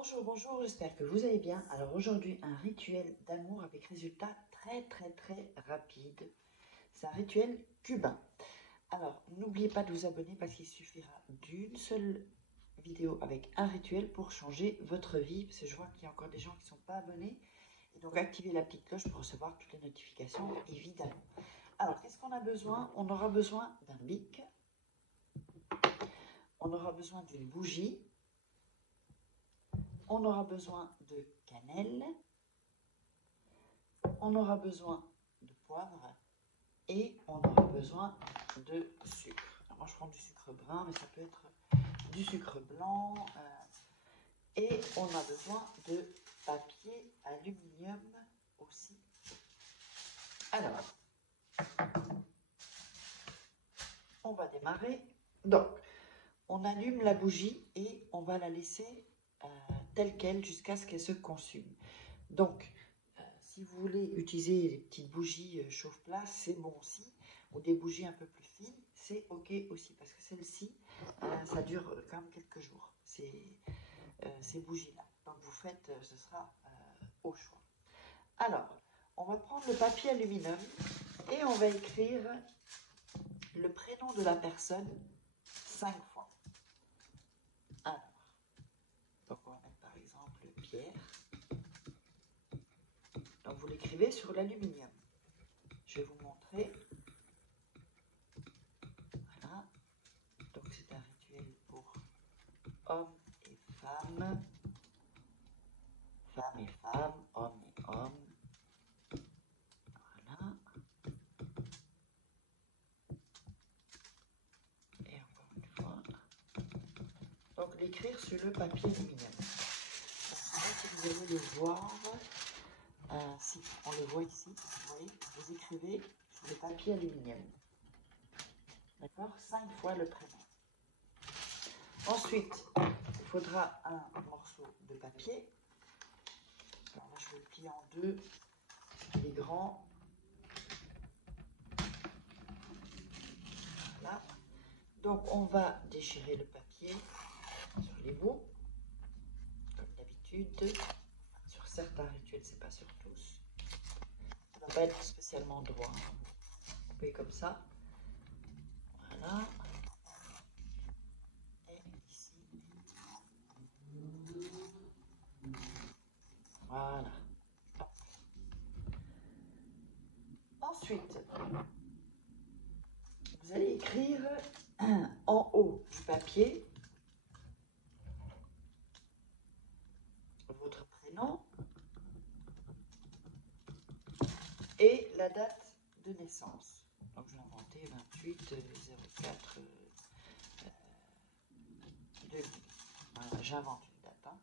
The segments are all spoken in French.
Bonjour, bonjour, j'espère que vous allez bien. Alors aujourd'hui, un rituel d'amour avec résultat très rapide. C'est un rituel cubain. Alors, n'oubliez pas de vous abonner parce qu'il suffira d'une seule vidéo avec un rituel pour changer votre vie. Parce que je vois qu'il y a encore des gens qui ne sont pas abonnés. Et donc, activez la petite cloche pour recevoir toutes les notifications, évidemment. Alors, qu'est-ce qu'on a besoin? On aura besoin d'un bic. On aura besoin d'une bougie. On aura besoin de cannelle, on aura besoin de poivre et on aura besoin de sucre. Alors moi je prends du sucre brun, mais ça peut être du sucre blanc. Et on a besoin de papier aluminium aussi. Alors, on va démarrer. Donc, on allume la bougie et on va la laisser telle qu'elle jusqu'à ce qu'elle se consume. Donc, si vous voulez utiliser les petites bougies chauffe-place, c'est bon aussi. Ou des bougies un peu plus fines, c'est ok aussi. Parce que celle-ci, ça dure quand même quelques jours, ces bougies-là. Donc, vous faites, ce sera au choix. Alors, on va prendre le papier aluminium et on va écrire le prénom de la personne 5 fois. Alors, donc on va mettre par exemple Pierre. Donc vous l'écrivez sur l'aluminium. Je vais vous montrer. Voilà. Donc c'est un rituel pour hommes et femmes. Femmes et femmes, hommes et hommes. Voilà. Et encore une fois. Donc l'écrire sur le papier aluminium. Si vous allez le voir, si on le voit ici, vous voyez, vous écrivez sur le papier aluminium. D'accord? 5 fois le prénom. Ensuite, il faudra un morceau de papier. Alors là, je vais le plier en deux. Il est grand. Voilà. Donc, on va déchirer le papier sur les bouts, comme d'habitude. Sur certains rituels, c'est pas sur tous. Ça ne va pas être spécialement droit. Vous coupez comme ça. Voilà. Et ici. Voilà. Ensuite, vous allez écrire en haut du papier votre prénom et la date de naissance. Donc je vais inventer 28 04 2000. Voilà, j'invente une date. Hein.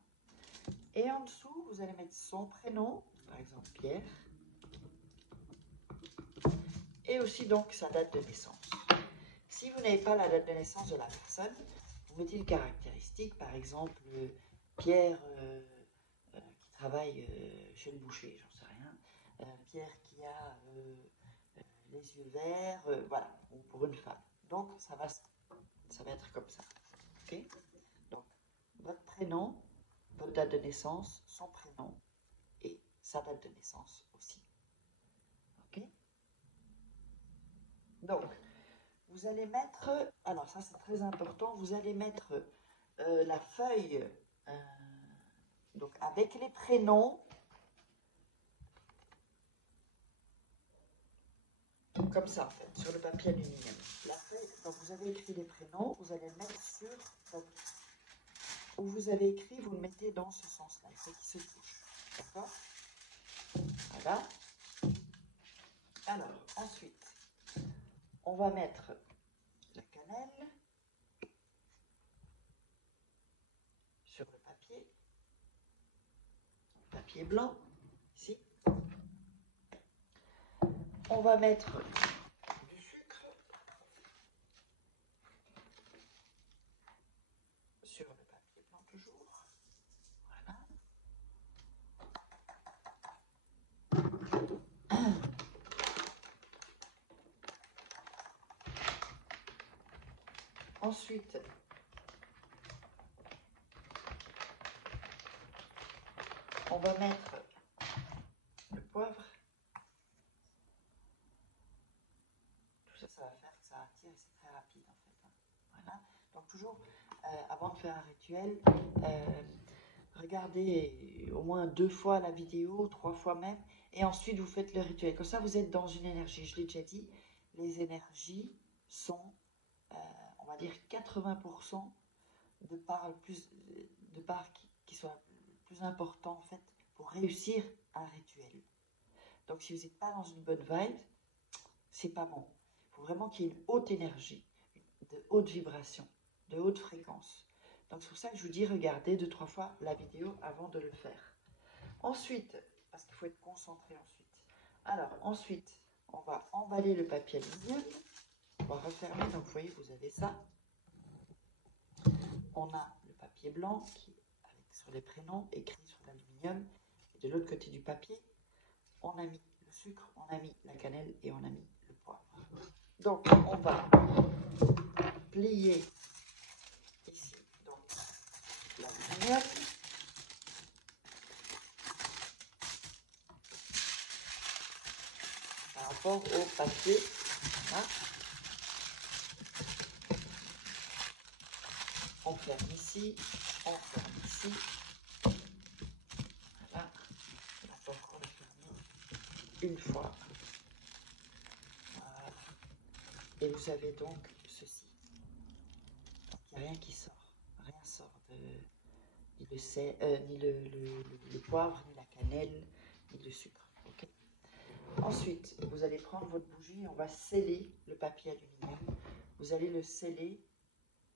Et en dessous, vous allez mettre son prénom, par exemple Pierre, et aussi donc sa date de naissance. Si vous n'avez pas la date de naissance de la personne, vous mettez une caractéristique, par exemple Pierre qui travaille chez le boucher, j'en sais rien, Pierre qui a les yeux verts, voilà, ou pour une femme. Donc ça va être comme ça. Ok? Donc votre prénom, votre date de naissance, son prénom et sa date de naissance aussi. Ok? Donc, vous allez mettre, alors ça c'est très important, vous allez mettre la feuille, donc avec les prénoms, comme ça en fait, sur le papier aluminium. La feuille, donc vous avez écrit les prénoms, vous allez le mettre sur, donc, où vous avez écrit, vous le mettez dans ce sens-là, il faut qu'il se touche, d'accord? Voilà. Alors, ensuite, on va mettre la cannelle sur le papier blanc, ici. On va mettre du sucre sur le papier blanc toujours. Voilà. Ensuite, on va mettre le poivre. Tout ça, ça va faire que ça attire et c'est très rapide en fait. Hein. Voilà. Donc toujours, avant de faire un rituel, regardez au moins 2 fois la vidéo, 3 fois même, et ensuite vous faites le rituel. Comme ça, vous êtes dans une énergie. Je l'ai déjà dit, les énergies sont, on va dire, 80% de parts qui soient plus importants en fait pour réussir un rituel. Donc si vous n'êtes pas dans une bonne vibe, c'est pas bon. Il faut vraiment qu'il y ait une haute énergie, de haute vibration, de haute fréquence. Donc c'est pour ça que je vous dis, regardez 2-3 fois la vidéo avant de le faire. Ensuite, parce qu'il faut être concentré ensuite. Alors ensuite, on va emballer le papier aluminium. On va refermer, donc vous voyez, vous avez ça. On a le papier blanc qui avec sur les prénoms écrits sur l'aluminium. Et de l'autre côté du papier, on a mis le sucre, on a mis la cannelle et on a mis le poivre. Donc on va plier ici donc l'aluminium. Par rapport au papier. Voilà. On ferme ici, on ferme ici. Voilà. Maintenant, on a fermé une fois. Voilà. Et vous avez donc ceci. Il n'y a rien qui sort. Rien sort de ni le sel, ni le poivre, ni la cannelle, ni le sucre. Okay. Ensuite, vous allez prendre votre bougie et on va sceller le papier aluminium. Vous allez le sceller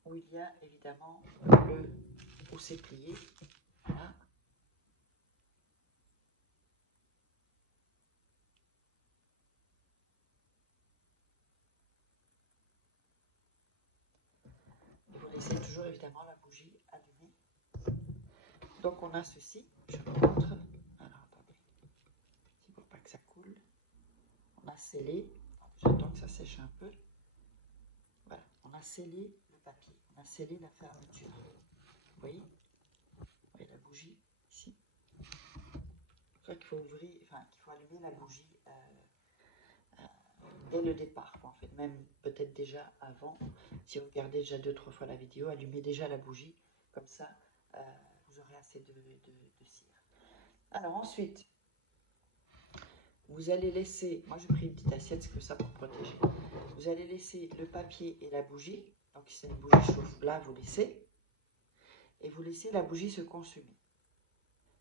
où il y a évidemment où c'est plié. Voilà. Et vous laissez toujours évidemment la bougie allumée. Donc on a ceci, je vous montre. Alors attendez, c'est pour pas que ça coule. On a scellé, j'attends que ça sèche un peu. Voilà, on a scellé le papier, on a scellé la fermeture. Vous voyez la bougie ici. C'est ça qu'il faut ouvrir, enfin qu'il faut allumer la bougie dès le départ, en fait, même peut-être déjà avant. Si vous regardez déjà 2-3 fois la vidéo, allumez déjà la bougie, comme ça vous aurez assez de cire. Alors ensuite, vous allez laisser, moi j'ai pris une petite assiette, c'est que ça pour protéger. Vous allez laisser le papier et la bougie, donc si c'est une bougie chauffe, là vous laissez, et vous laissez la bougie se consumer.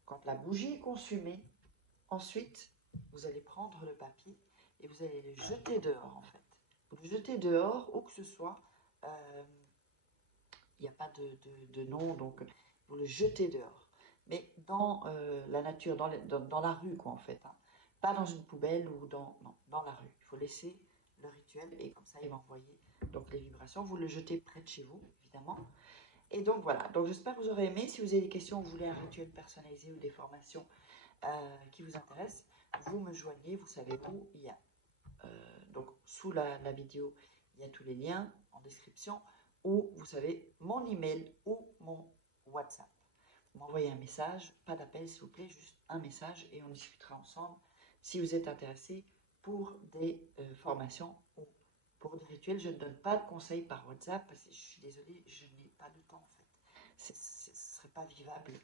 Quand la bougie est consumée, ensuite vous allez prendre le papier et vous allez le jeter dehors en fait. Vous le jetez dehors, où que ce soit, il n'y a pas de nom, donc vous le jetez dehors. Mais dans la nature, dans la rue quoi en fait. Hein. Pas dans une poubelle ou dans la rue. Il faut laisser le rituel et comme ça il va envoyer donc les vibrations. Vous le jetez près de chez vous, évidemment. Et donc voilà, donc j'espère que vous aurez aimé. Si vous avez des questions, vous voulez un rituel personnalisé ou des formations qui vous intéressent, vous me joignez, vous savez où il y a. Donc sous la vidéo, il y a tous les liens en description ou vous savez mon email ou mon WhatsApp. Vous m'envoyez un message, pas d'appel s'il vous plaît, juste un message et on discutera ensemble si vous êtes intéressé pour des formations ou pour des rituels. Je ne donne pas de conseils par WhatsApp parce que je suis désolée, je n'ai pas de temps en fait. Ce ne serait pas vivable.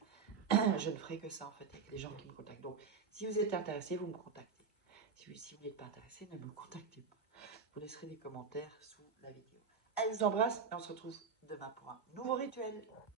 Je ne ferai que ça en fait avec les gens qui me contactent. Donc si vous êtes intéressé, vous me contactez. Si vous n'êtes pas intéressé, ne me contactez pas. Vous laisserez des commentaires sous la vidéo. Allez, je vous embrasse et on se retrouve demain pour un nouveau rituel.